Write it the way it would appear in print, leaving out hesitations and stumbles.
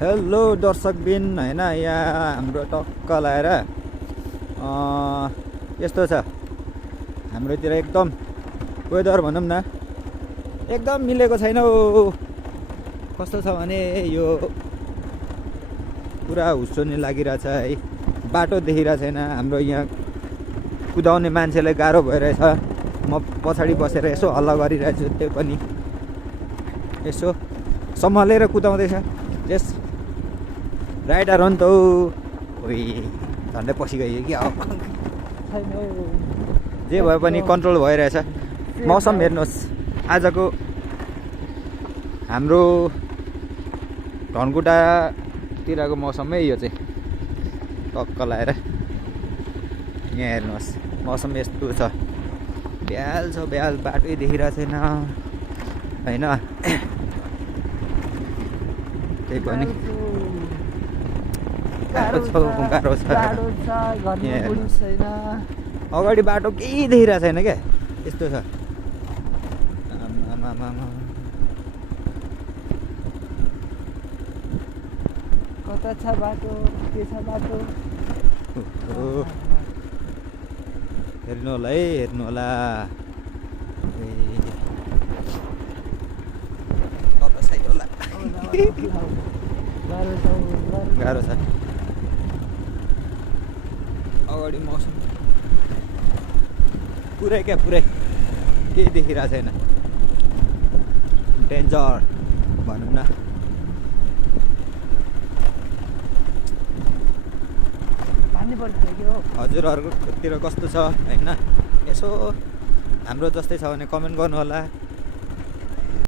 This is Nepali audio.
हेलो दर्शकबिन होइन यहाँ हाम्रो टक्क लाएर यस्तो छ हाम्रोतिर एकदम वेदर भनौँ न एकदम मिलेको छैन हौ। कस्तो छ भने यो पुरा हुस्सोनी लागिरहेछ है, बाटो देखिरहेको छैन। हाम्रो यहाँ कुदाउने मान्छेलाई गाह्रो भइरहेछ। म पछाडि बसेर यसो हल्ला गरिरहेछु, त्यो पनि यसो सम्हालेर कुदाउँदैछ। यस राइडर हो नि त हौ। ओइ झन्डै पछि गयो कि अब जे भए पनि कन्ट्रोल भइरहेछ। मौसम हेर्नुहोस्, आजको हाम्रो धनकुटातिरको मौसमै यो चाहिँ टक्क लाएर यहाँ हेर्नुहोस् मौसम यस्तो छ। ब्याल छ ब्याल, बाटै देखिरहेको छैन होइन। त्यही पनि गाह्रो छ। अगाडि बाटो केही देखिरहेको छैन क्या, यस्तो छ। कता छ बाटो, के छ बाटो? हेर्नु होला है, हेर्नु होला। साइड होला गाह्रो छ। अगाडि मौसम पुरै क्या पुरै केही देखिरहेको छैन। डेन्जर भनौँ न। हजुरहरूकोतिर कस्तो छ होइन, यसो हाम्रो जस्तै छ भने कमेन्ट गर्नु होला।